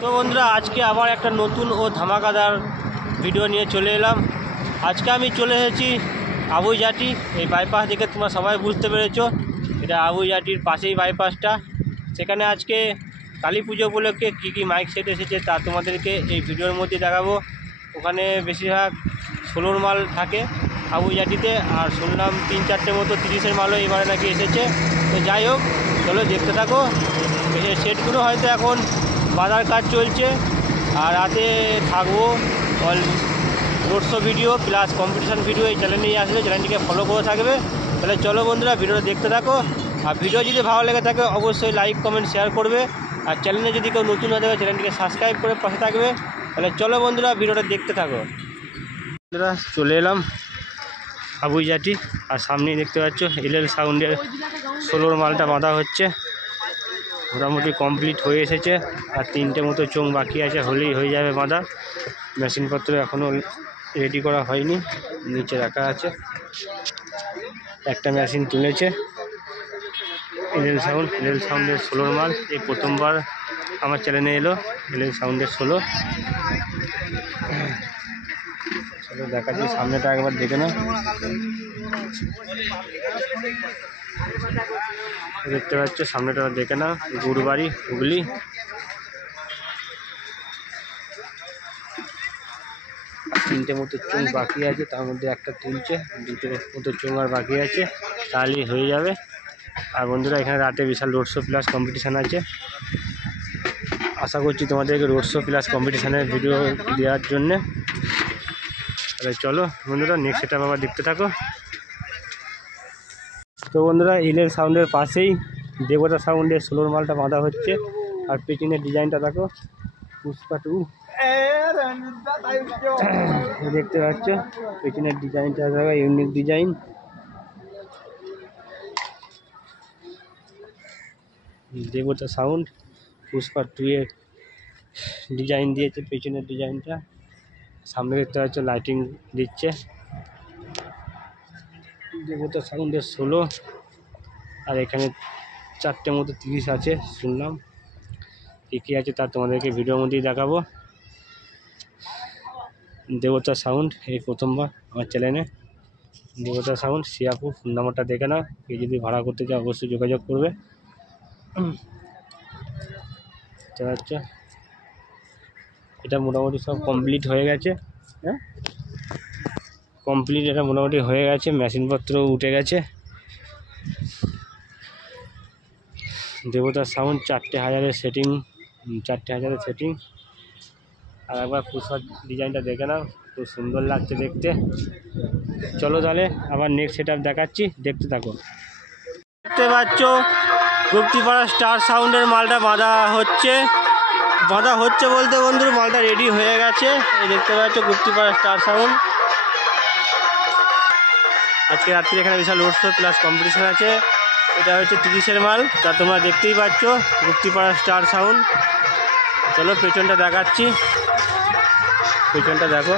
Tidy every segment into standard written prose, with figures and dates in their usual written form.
তো বন্ধুরা আজকে আবার একটা নতুন ও ধামাকাদার ভিডিও নিয়ে চলে এলাম। আজকে আমি চলে এসেছি আবুইঝাটি। এই বাইপাস দেখে তোমরা সবাই বুঝতে পেরেছো, এটা আবুইঝাটির পাশেই বাইপাসটা। সেখানে আজকে কালী পুজো উপলক্ষে কী কী মাইক সেট এসেছে তা তোমাদেরকে এই ভিডিওর মধ্যে দেখাবো। ওখানে বেশিরভাগ 16 মাল থাকে আবুইঝাটিতে, আর শুনলাম 3-4টে মতো 30-এর মালও এবারে নাকি এসেছে। তো যাই হোক, চলো দেখতে থাকো। এই সেটগুলো হয়তো এখন বাজার কাজ চলছে, আর রাতে থাকবো road show video plus competition video এই চ্যানেলেই আসবে। চ্যানেলটিকে ফলো করে থাকবে। তাহলে চলো বন্ধুরা ভিডিওটা দেখতে থাকো। আর ভিডিও যদি ভালো লেগে থাকে অবশ্যই লাইক কমেন্ট শেয়ার করবে। আর চ্যানেলে যদি কেউ নতুন হয়ে থাকে চ্যানেলটিকে সাবস্ক্রাইব করে পাশে থাকবে। তাহলে চলো বন্ধুরা ভিডিওটা দেখতে থাকো। বন্ধুরা চলে এলাম আবুইঝাটি, আর সামনেই দেখতে পাচ্ছ এলএল সাউন্ডের 16 মালটা বাঁধা হচ্ছে। মোটামুটি কমপ্লিট হয়ে এসেছে, আর 3টে মতো চোঙ বাকি আছে, হলেই হয়ে যাবে বাঁধা। মেশিনপত্র এখনও রেডি করা হয়নি, নিচে রাখা আছে। একটা মেশিন তুলেছে এলএল সাউন্ডের 16 মাল। এই প্রথমবার আমার চ্যানেলে এলো এলএল সাউন্ডের 16। চলো দেখা যায়, সামনেটা একবার দেখে না। দেখতে পাচ্ছ সামনেটা দেখে না, গুড়বাড়ি হুগলি। তিনটে মতো চোঙ বাকি আছে, তার মধ্যে একটা তুলছে, 2টো মতো চোঙ আর বাকি আছে, তাহলেই হয়ে যাবে। আর বন্ধুরা এখানে রাতে বিশাল রোড শো প্লাস কম্পিটিশান আছে। আশা করছি তোমাদেরকে রোড শো প্লাস কম্পিটিশানের ভিডিও দেওয়ার জন্যে। তাহলে চলো বন্ধুরা নেক্সট সেটআপ আবার দেখতে থাকো। তো বন্ধুরা এলএল সাউন্ডের পাশেই দেবতা সাউন্ডের 16 মালটা বাঁধা হচ্ছে। আর পেছনের ডিজাইনটা দেখো, পুষ্পা 2 দেখতে পাচ্ছ। পেছনের ডিজাইনটা দেখো, ইউনিক ডিজাইন। দেবতা সাউন্ড পুষ্পা 2 এর ডিজাইন দিয়েছে পেছনের ডিজাইনটা। সামনে দেখতে পাচ্ছ লাইটিং দিচ্ছে। দেবতা সাউন্ডের 16, আর এখানে 4টে মতো 30 আছে শুনলাম। কী আছে তা তোমাদেরকে ভিডিওর মধ্যেই দেখাবো। দেবতা সাউন্ড এই প্রথমবার আমার চ্যানেলে। দেবতা সাউন্ড শিয়াপুর, ফোন নাম্বারটা দেখে নাও। কেউ যদি ভাড়া করতে চাও অবশ্যই যোগাযোগ করবে। বুঝতে পারছো, এটা মোটামুটি সব কমপ্লিট হয়ে গেছে। হ্যাঁ কমপ্লিট, এটা মোটামুটি হয়ে গেছে, মেশিনপত্র উঠে গেছে। দেবতা সাউন্ড 4,000-এর সেটিং, 4,000-এর সেটিং। আর একবার পুষ্পার ডিজাইনটা দেখে নাও, খুব সুন্দর লাগছে দেখতে। চলো তাহলে আবার নেক্সট সেটআপ দেখাচ্ছি, দেখতে থাকো। দেখতে পাচ্ছ গুপ্তিপাড়া স্টার সাউন্ডের মালটা বাঁধা হচ্ছে বলতে বন্ধুর মালটা রেডি হয়ে গেছে। এই দেখতে পাচ্ছ গুপ্তিপাড়া স্টার সাউন্ড। আজকে রাত্রে এখানে বিশাল রোড শো প্লাস কম্পিটিশান আছে। এটা হচ্ছে 30-এর মাল, তা তোমরা দেখতেই পাচ্ছ গুপ্তিপাড়া স্টার সাউন্ড। চলো পেছনটা দেখাচ্ছি, পেছনটা দেখো।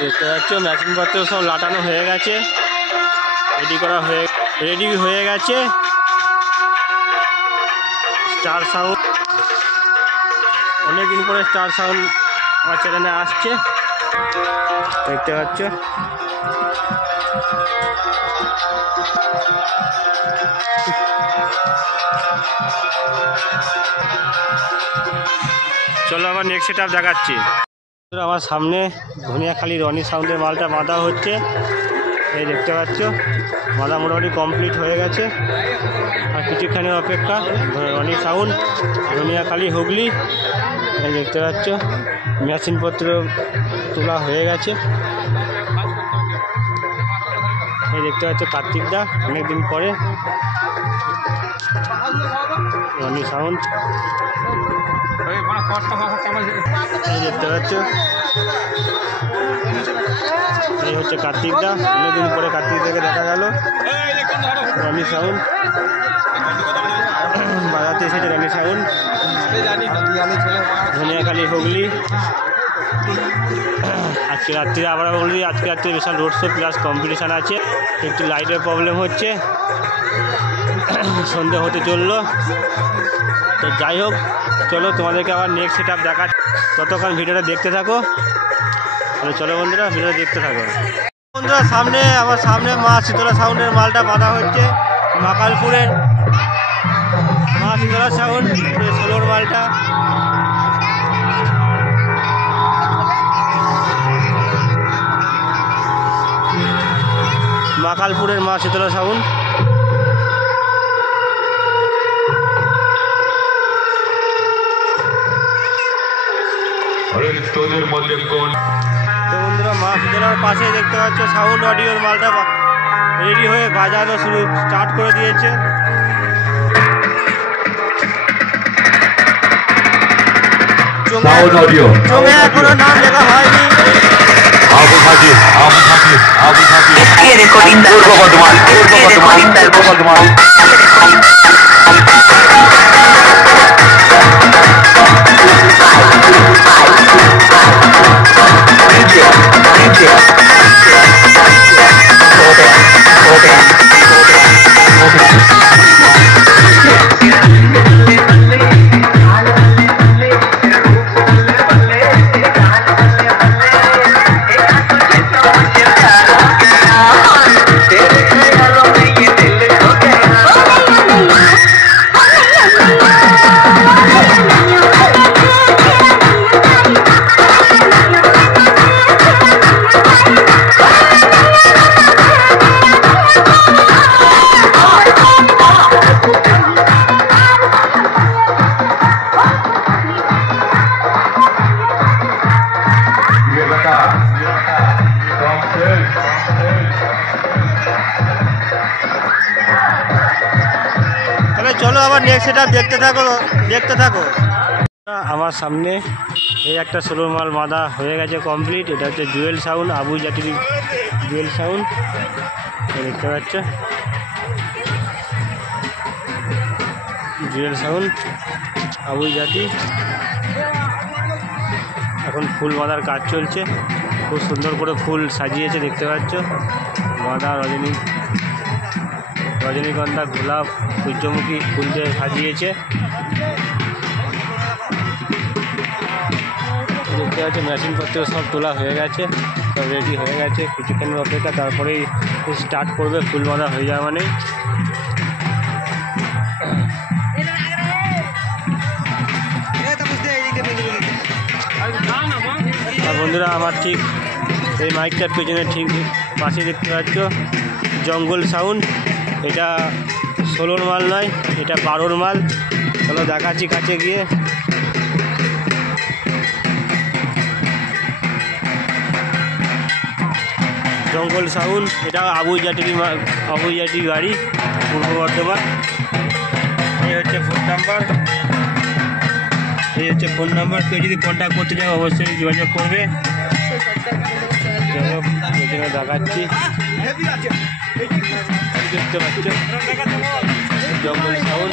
দেখতে পাচ্ছ মেশিনপত্র সব লাটানো হয়ে গেছে, রেডি হয়ে গেছে। স্টার সাউন্ড, অনেকদিন পরে স্টার সাউন্ড আমার চ্যানেলে আসছে, দেখতে পাচ্ছ। চলো আবার নেক্সট সেটআপ দেখাচ্ছি। আমার সামনে ধনিয়াখালি রনি সাউন্ডের মালটা বাঁধা হচ্ছে। এই দেখতে পাচ্ছ বাঁধা মোটামুটি কমপ্লিট হয়ে গেছে, আর কিছুক্ষণের অপেক্ষা। রনি সাউন্ড ধনিয়াখালি হুগলি। এই দেখতে পাচ্ছ মেশিনপত্র তোলা হয়ে গেছে। এই দেখতে পাচ্ছ কার্তিকদা অনেকদিন পরে। রনি সাউন্ড এই দেখতে পাচ্ছ, এই হচ্ছে কার্তিকদা, অনেকদিন পরে কার্তিকদাকে দেখা গেল। রনি সাউন্ড বাজাতে এসেছে, রনি সাউন্ড ধনিয়াখালি হুগলি। আজকে রাত্রে আবার বলি, আজকে রাত্রে বিশাল রোড শো প্লাস কম্পিটিশান আছে। একটু লাইটের প্রবলেম হচ্ছে, সন্ধে হতে চললো। তো যাই হোক, চলো তোমাদেরকে আবার নেক্সট সেট আপ দেখা, ততক্ষণ ভিডিওটা দেখতে থাকো। তাহলে চলো বন্ধুরা, ভিডিওটা দেখতে থাকো। বন্ধুরা আমার সামনে মা শীতলা সাউন্ডের মালটা বাঁধা হচ্ছে, মাকালপুরের মা শীতলা সাউন্ড ষোলোর মালটা। মাকালপুরের মা শীতলা সাউন্ড। তো বন্ধুরা, মা শীতলার পাশে দেখতে পাচ্ছ সাউন্ড অডিওর মালটা রেডি হয়ে বাজানো শুরু স্টার্ট করে দিয়েছে। চোখে এখনো নাম লেখা হয়নি। চলো আবার নেক্সট সেটা দেখতে থাকো। আমার সামনে এই একটা ষোলোর মাল বাঁধা হয়ে গেছে কমপ্লিট। এটা হচ্ছে জুয়েল সাউন্ড, আবু জাতির জুয়েল সাউন্ড, দেখতে পাচ্ছ জুয়েল সাউন্ড আবু জাতি। এখন ফুল বাঁধার কাজ চলছে, খুব সুন্দর করে ফুল সাজিয়েছে দেখতে পাচ্ছ। গাঁদা, রজনীগন্ধা, গোলাপ, সূর্যমুখী ফুল দিয়ে সাজিয়েছে দেখতে পাচ্ছ। মেশিনপত্র সব তোলা হয়ে গেছে, সব রেডি হয়ে গেছে। কিছুক্ষণের অপেক্ষা, তারপরেই স্টার্ট করবে। ফুল বাঁধা হয়ে যাওয়া মানে বন্ধুরা, আমার ঠিক এই মাইকটার পেছনে ঠিক পাশে দেখতে পাচ্ছ জঙ্গল সাউন্ড। এটা 16 মাল নয়, এটা 12 মাল। চলো দেখাচ্ছি কাছে গিয়ে। জঙ্গল সাউন্ড, এটা আবু জাটির গাড়ি, পূর্ব বর্ধমান। এই হচ্ছে ফোন নাম্বার, কেউ যদি কন্ট্যাক্ট করতে চাও অবশ্যই যোগাযোগ করবে। চলো পেছনে দেখাচ্ছি, দেখতে পাচ্ছ জঙ্গল সাউন্ড।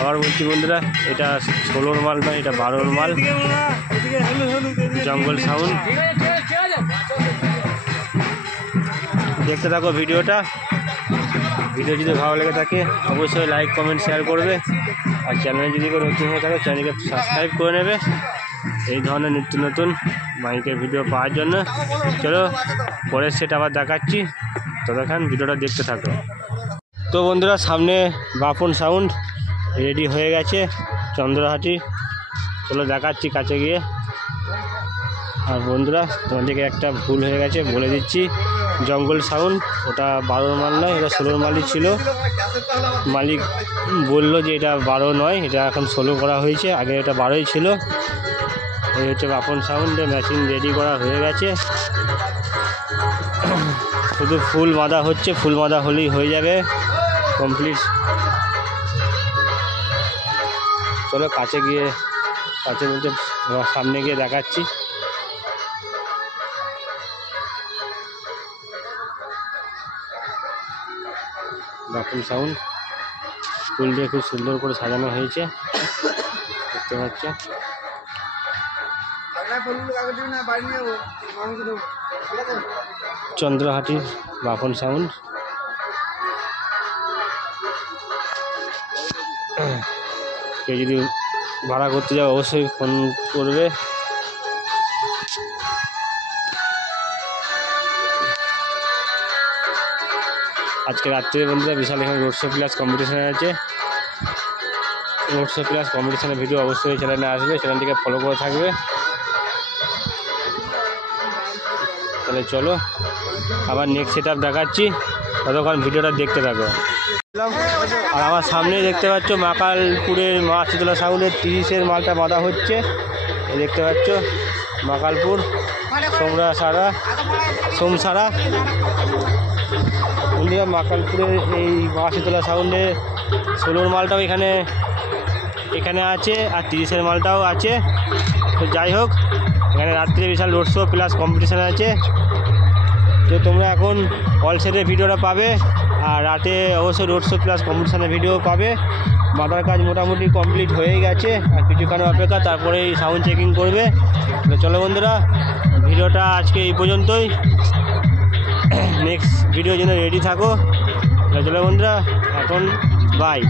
আবার বলছি বন্ধুরা, এটা 16 মাল নয়, এটা 12 মাল, জঙ্গল সাউন্ড। দেখতে থাকো ভিডিওটা। ভিডিও যদি ভালো লেগে থাকে অবশ্যই লাইক, কমেন্ট, শেয়ার করবে। আর চ্যানেলে যদি কোনো নতুন হয়ে থাকে চ্যানেলকে সাবস্ক্রাইব করে নেবে এই ধরনের নিত্য নতুন মাইকের ভিডিও পাওয়ার জন্য। চলো পরের সেট আবার দেখাচ্ছি, ততক্ষণ ভিডিওটা দেখতে থাকো। তো বন্ধুরা, সামনে বাপন সাউন্ড রেডি হয়ে গেছে চন্দ্রহাটি। চলো দেখাচ্ছি কাছে গিয়ে। আর বন্ধুরা, তোমাদেরকে একটা ভুল হয়ে গেছে বলে দিচ্ছি, জঙ্গল সাউন্ড ওটা 12 মাল নয়, এটা 16 মালই ছিল। মালিক বলল যে এটা 12 নয়, এটা এখন 16 করা হয়েছে, আগে এটা 12ই ছিল। এই হচ্ছে বাপন সাউন্ডে মেশিন রেডি করা হয়ে গেছে, শুধু ফুল বাঁধা হচ্ছে। ফুল বাঁধা হলেই হয়ে যাবে কমপ্লিট। চলো কাছে বলতে সামনে গিয়ে দেখাচ্ছি। বাপন সাউন্ড ফুল দিয়ে খুব সুন্দর করে সাজানো হয়েছে দেখতে পাচ্ছ। চন্দ্রহাটির বাপন সাউন্ড। কেউ যদি ভাড়া করতে যাও অবশ্যই ফোন করবে। আজকে রাত্রে বন্ধুরা বিশাল এখানে রোড শো প্লাস কম্পিটিশান আছে। রোড শো প্লাস কম্পিটিশানের ভিডিও অবশ্যই চ্যানেলে আসবে, চ্যানেলটিকে ফলো করে থাকবে। তাহলে চলো আবার নেক্সট সেট আপ দেখাচ্ছি, ততক্ষণ ভিডিওটা দেখতে থাকো। আর আমার সামনে দেখতে পাচ্ছ মাকালপুরের মা শীতলা সাউন্ডের 30-এর মালটা বাঁধা হচ্ছে। দেখতে পাচ্ছ মাকালপুর সোমসারা বন্ধুরা, মাকালপুরের এই মা শীতলা সাউন্ডে 16-র মালটাও এখানে আছে, আর 30-এর মালটাও আছে। তো যাই হোক, এখানে রাত্রে বিশাল রোড শো প্লাস কম্পিটিশান আছে। তো তোমরা এখন অল সেটের ভিডিওটা পাবে, আর রাতে অবশ্যই রোড শো প্লাস কম্পিটিশানের ভিডিও পাবে। বাঁধার কাজ মোটামুটি কমপ্লিট হয়ে গেছে, আর কিছুক্ষণ অপেক্ষা, তারপরেই সাউন্ড চেকিং করবে। তো চলো বন্ধুরা, ভিডিওটা আজকে এই পর্যন্তই। নেক্সট ভিডিওর জন্য রেডি থাকো। চলো বন্ধুরা, এখন বাই।